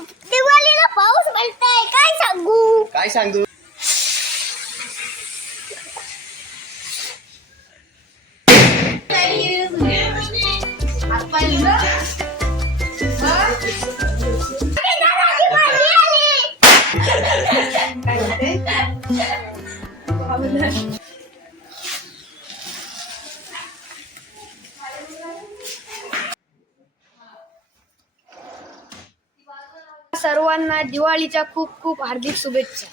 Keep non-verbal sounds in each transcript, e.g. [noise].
दिवाळीला पाऊस पडतोय काय सांगू? काय सांगू? सर्वांना दिवाळीच्या खूप खूप हार्दिक शुभेच्छा.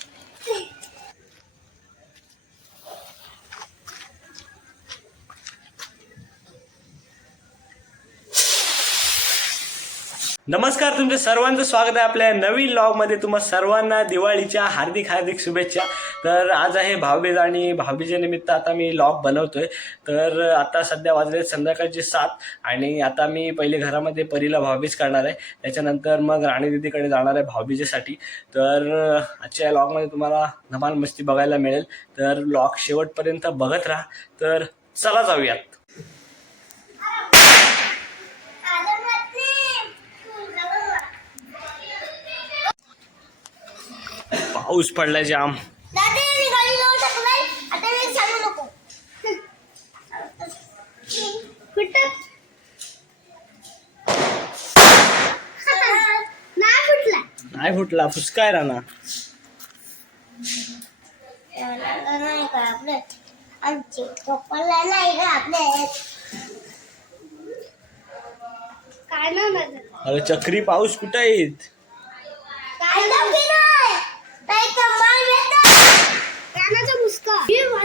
नमस्कार तुमचं सर्वांचं स्वागत आहे आपल्या नवीन मध्ये. तुम्हा सर्वांना दिवाळीच्या हार्दिक हार्दिक शुभेच्छा. तर आज आहे भाऊबीज आणि भाऊबीजेच्या निमित्त आता मी लॉग बनवतोय. तर आता सध्या वाजले संध्याकाळचे सात आणि आता मी पहिले घरामध्ये परीला भाऊबीज करणार आहे. त्याच्यानंतर मग राणी दिदीकडे जाणार आहे भाऊबीजेसाठी. तर आजच्या लॉगमध्ये तुम्हाला धमाल मस्ती बघायला मिळेल. तर लॉग शेवटपर्यंत बघत राहा. तर चला जाऊयात. पाऊस पडलाय जाम. नाही. फुटला. फुसकाय राहणार नाही का आपलं? आमचे पप्पाला नाही का आपले? काय ना अरे चक्री पाऊस कुठं नाही काय कमाल येतं कानाचा मुस्का हे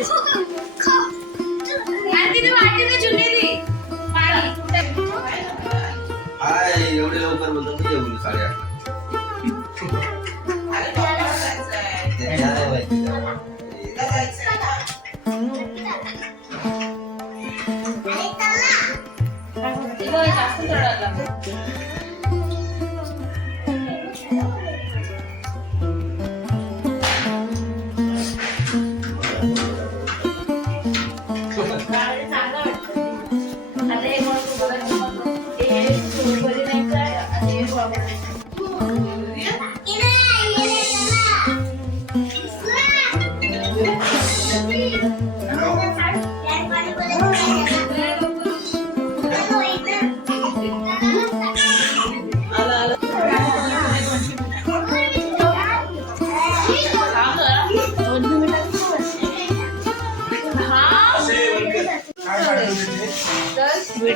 嬉い。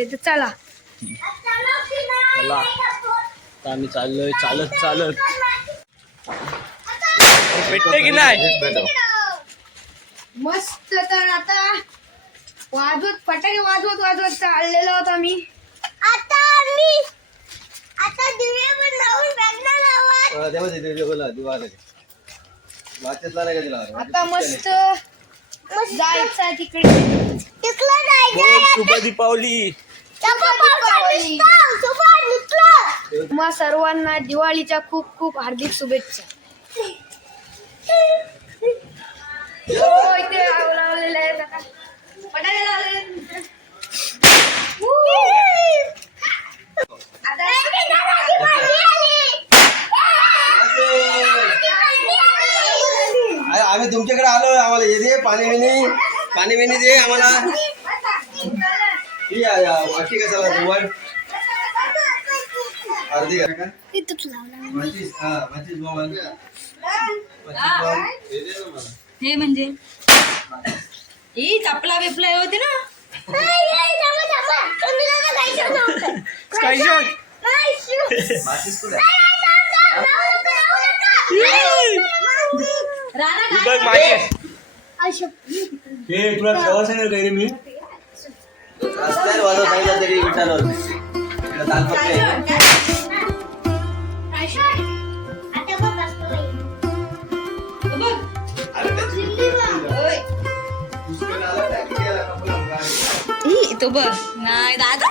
दिदीकडे तर चला. चला. आता आम्ही चाललोय. चालत चालत. भेटते की नाही? मस्त तर आता वाजवत फटाके वाजवत वाजवत चाललेलो आहोत आम्ही. आता आम्ही आता दिवे पण लावून बॅगना लावत बोला दिवा वाचतला नाही का तिला? आता मस्त जायचं तिकडे. तिकडं हो शुभ दीपावली. तुम्हा सर्वांना दिवाळीच्या खूप खूप हार्दिक शुभेच्छा. हो इथे आग लावलेले. फटाके लावलेले आहेत. आता माझी भाजी आली. अरे, आम्ही तुमच्याकडे आलो आम्हाला हे दे पाणी बिणी पाणी बिणी दे आम्हाला. ही या- या, बाकी कशाला दिवाळ अर्धी का? हा. हे. हे म्हणजे? ही चपला बिपला होते ना [laughs] थांबा, थांबा. तुम्हाला तर जायचं नव्हतं. Sky shot. नाही, shoot. माचीस कुठे नाही, नाही, थांब, थांब. लावू नका, लावू नका. राणा बघ माझे हे तुला सांगेल काय रे मी? रस्त्यावर सांगितलं तरी. बघ अरे त्याची तो बघ. नाही दादा.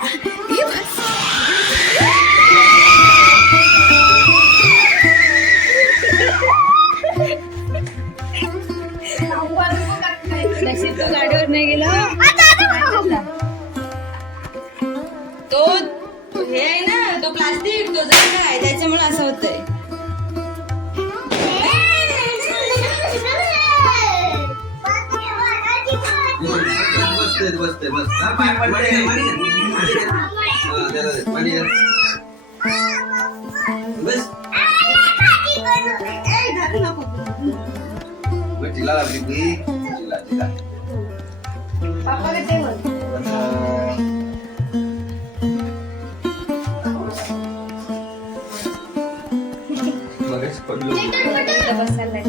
बसते बसते बस पाणी. बस तिला लागली पप्पा कसे बोल मगच पडलो बसायला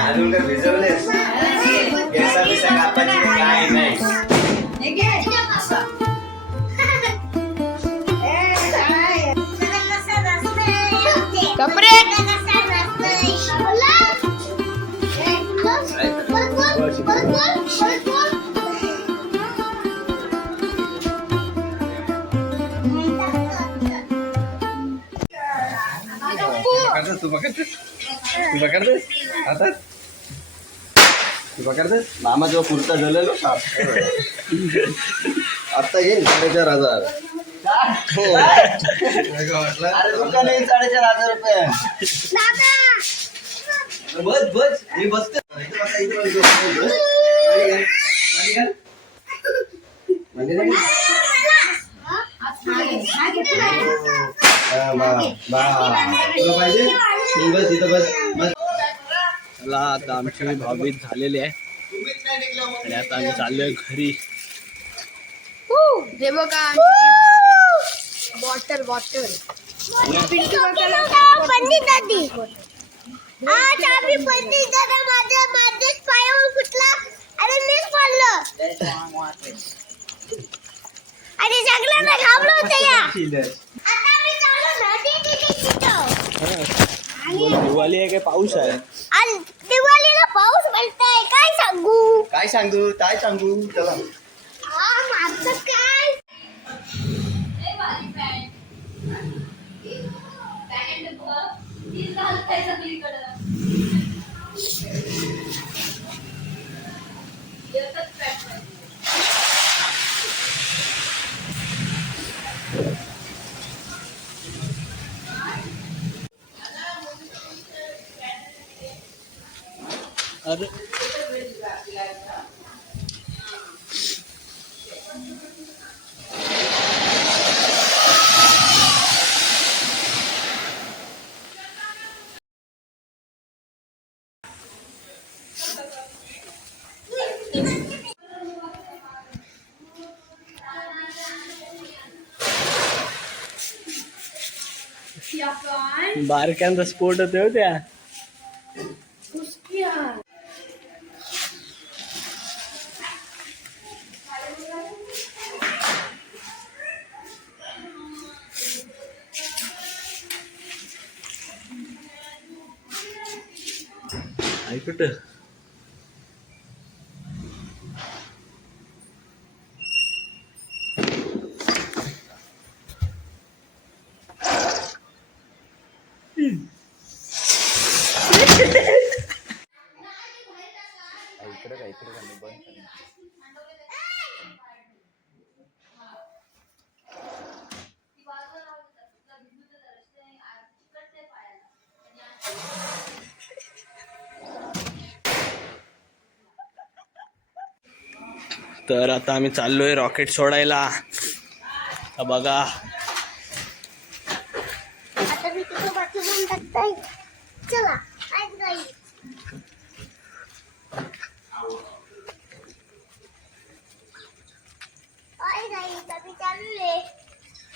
अजून काय भिजवलेस केसा बिसा कापायची काय नाही हे घे. कपडे तू पकडतोस आता तू पकडतोस मामा जेव्हा कुर्ता झालेलो आता येईल साडेचार हजार. हो. वाटलं साडेचार हजार रुपये. बस बस. मी बसते. म्हणजे पाहिजे? बस इथं बस बस. चला आता आमची भावभीत झालेली आहे. आणि आता आम्ही चाललोय घरी. हे बघा बॉटल बॉटल. आणि या. आता चाललो नदी तिथे तिथं. दिवाळी आहे काय पाऊस आहे? आणि दिवाळीला पाऊस पडताय काय सांगू? काय सांगू काय सांगू? चला. हा माझं काय? अरे. बारक्यांचा स्पोर्ट होते हो त्या आहे कुठं इकडे काय इकडे काय बंद कर. तर आता आम्ही चाललो आहे रॉकेट सोडायला. बघा.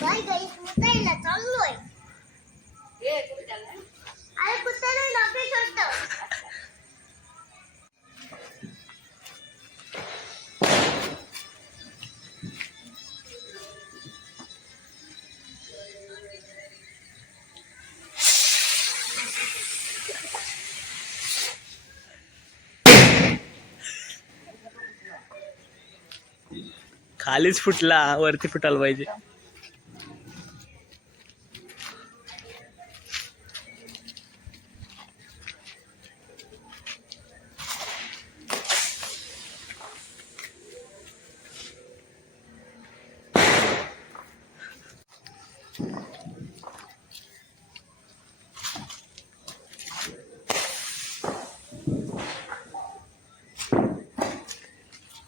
बाय चाललो. खालीच फुटला वरती फुटायला पाहिजे.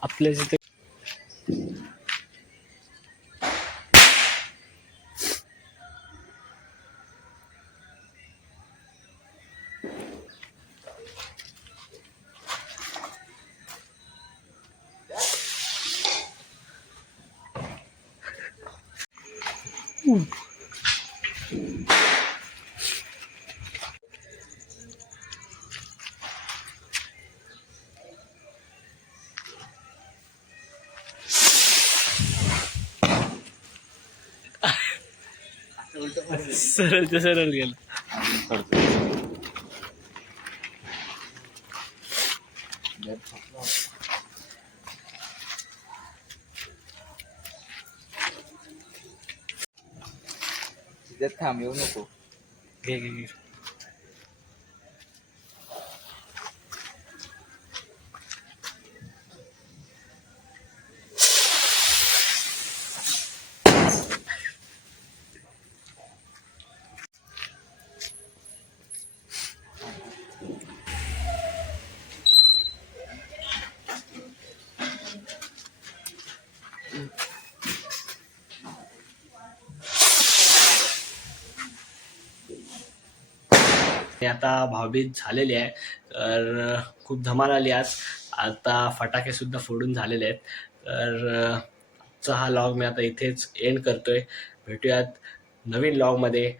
आपल्या जिथे सरळ ते सरळ गेलं. थांब येऊ नको. घे घे घे. आता भावभीज झालेली आहे तर खूप धमाल आली आज. आता फटाकेसुद्धा फोडून झालेले आहेत. तर आजचा हा लॉग मी आता इथेच एंड करतोय. भेटूयात नवीन लॉगमध्ये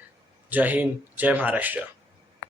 जय हिंद जय महाराष्ट्र.